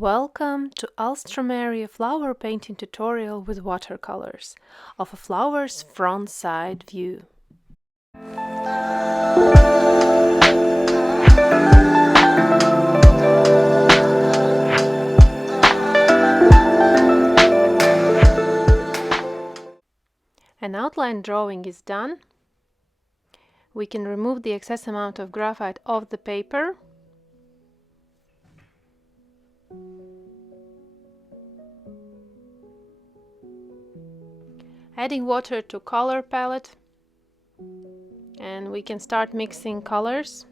Welcome to Alstroemeria flower painting tutorial with watercolors of a flower's front side view. An outline drawing is done. We can remove the excess amount of graphite off the paper. Adding water to color palette, and we can start mixing colors.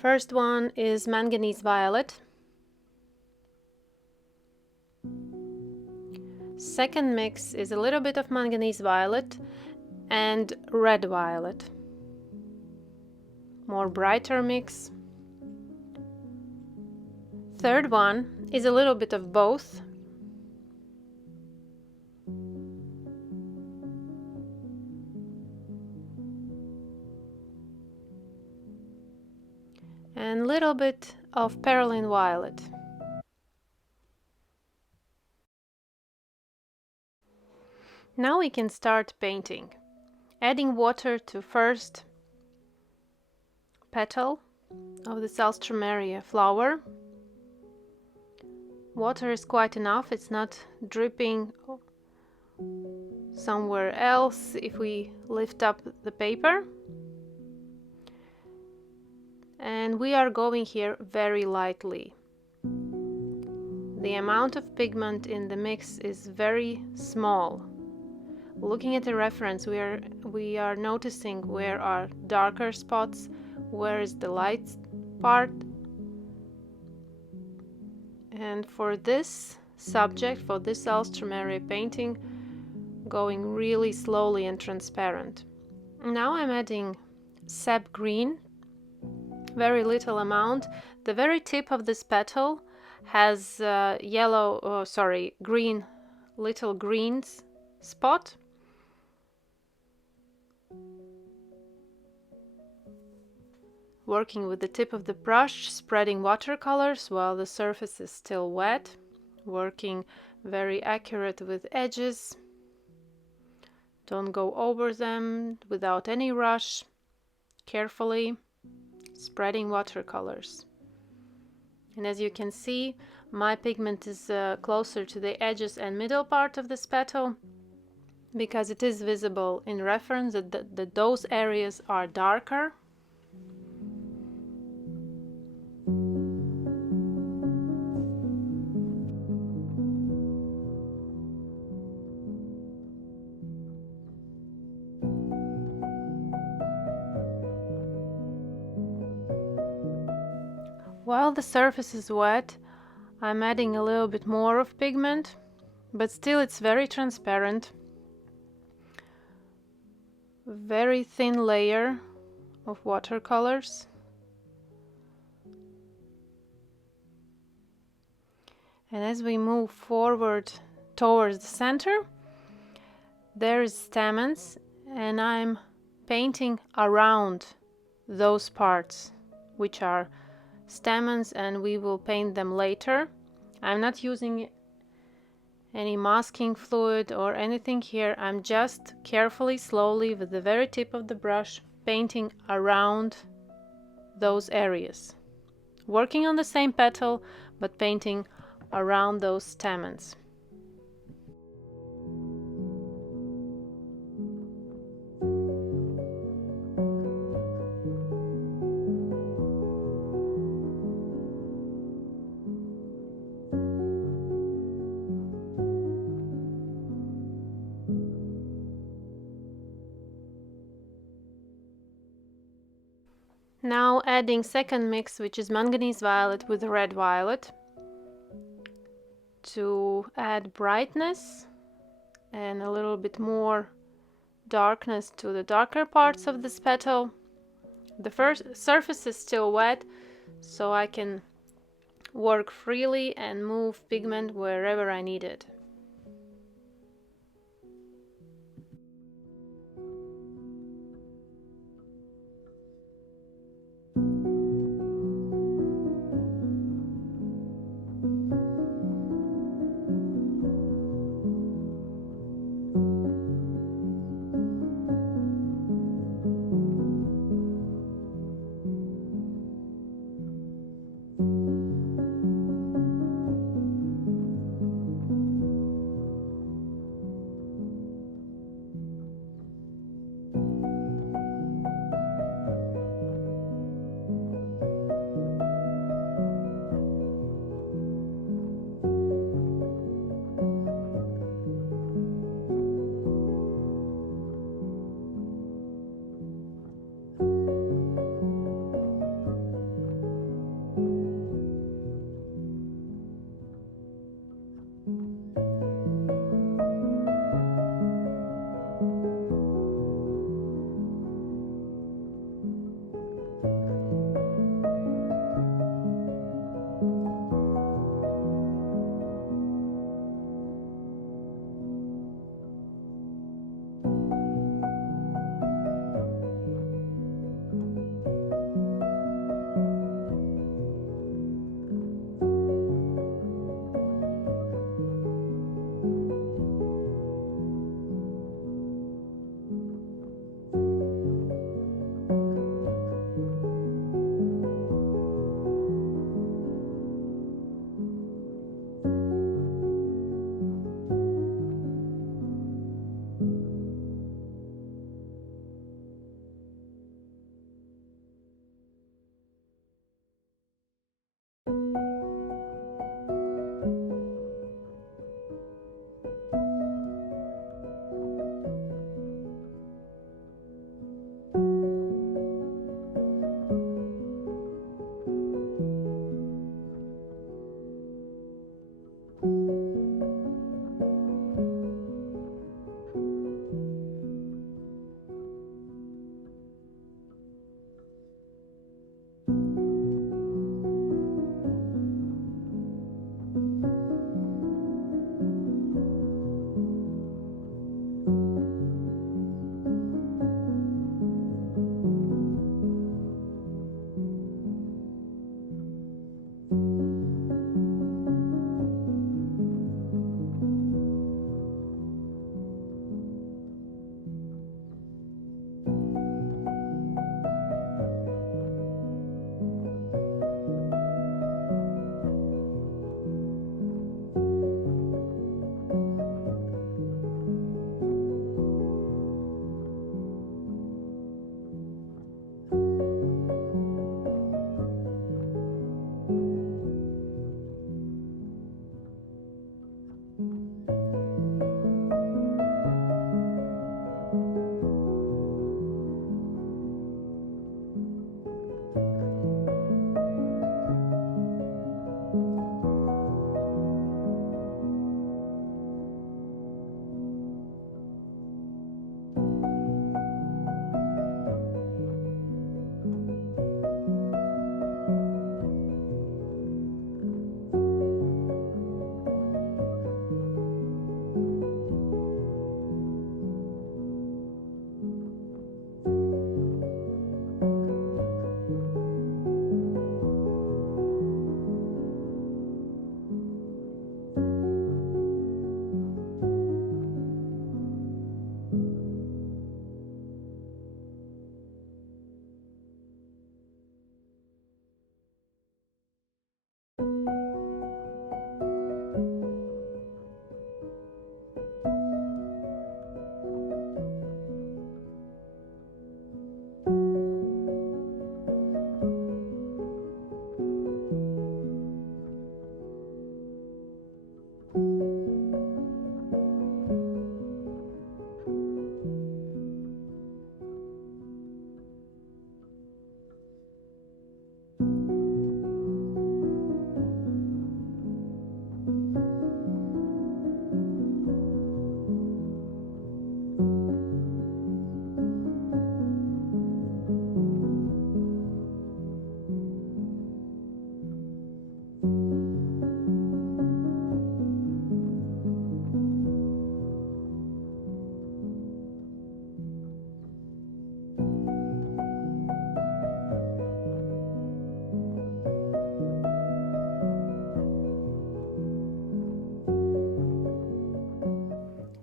First one is Manganese Violet. Second mix is a little bit of Manganese Violet and Red Violet. More brighter mix. Third one is a little bit of both. And a little bit of Perylene Violet. Now we can start painting. Adding water to first petal of the Alstroemeria flower. Water is quite enough, it's not dripping somewhere else if we lift up the paper. And we are going here very lightly. The amount of pigment in the mix is very small. Looking at the reference, we are noticing where are darker spots, where is the light part. And for this subject, for this Alstroemeria painting, going really slowly and transparent. Now I'm adding Sap Green. Very little amount. The very tip of this petal has green, little greens spot. Working with the tip of the brush, spreading watercolors while the surface is still wet. Working very accurate with edges. Don't go over them without any rush. Carefully spreading watercolors. And as you can see, my pigment is closer to the edges and middle part of this petal because it is visible in reference that those areas are darker. While the surface is wet, I'm adding a little bit more of pigment, but still it's very transparent. Very thin layer of watercolors. And as we move forward towards the center, there is stamens, and I'm painting around those parts which are stamens, and we will paint them later. I'm not using any masking fluid or anything here. I'm just carefully, slowly, with the very tip of the brush, painting around those areas. Working on the same petal, but painting around those stamens. Now adding second mix, which is Manganese Violet with Red Violet, to add brightness and a little bit more darkness to the darker parts of this petal. The first surface is still wet, so I can work freely and move pigment wherever I need it.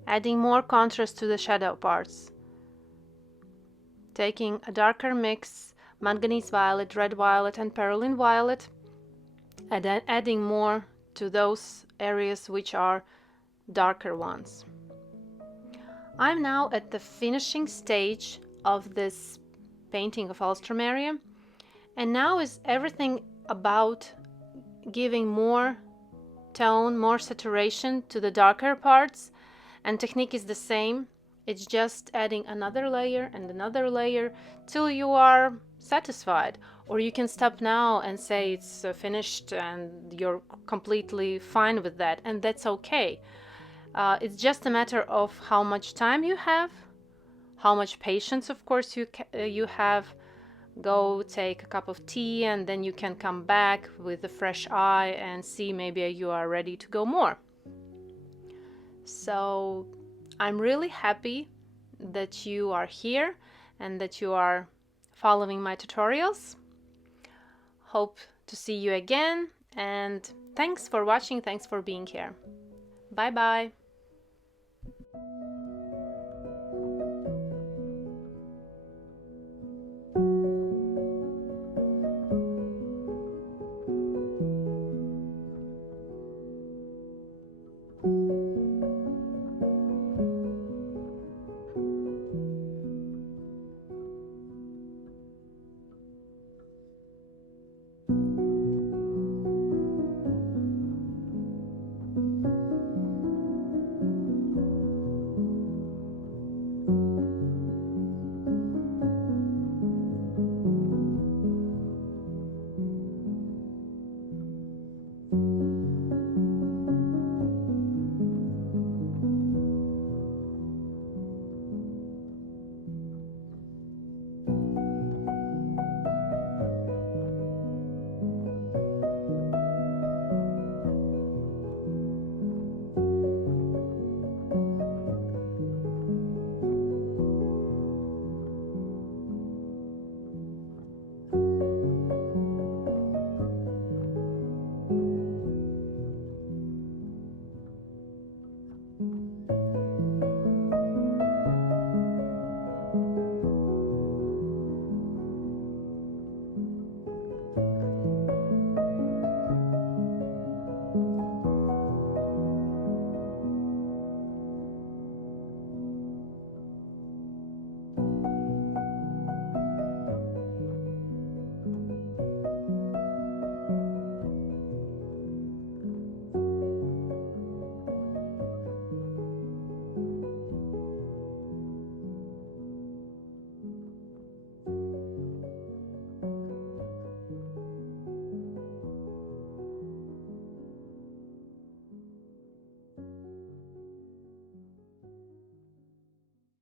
adding more contrast to the shadow parts. Taking a darker mix, Manganese Violet, Red Violet and Perylene Violet, and then adding more to those areas which are darker ones. I'm now at the finishing stage of this painting of Alstroemeria, and now is everything about giving more tone, more saturation to the darker parts, and technique is the same. It's just adding another layer and another layer till you are satisfied, or you can stop now and say it's finished and you're completely fine with that, and that's okay. It's just a matter of how much time you have, how much patience of course you have. Go take a cup of tea and then you can come back with a fresh eye and see maybe you are ready to go more. So I'm really happy that you are here and that you are following my tutorials. Hope to see you again, and thanks for watching, thanks for being here. Bye bye.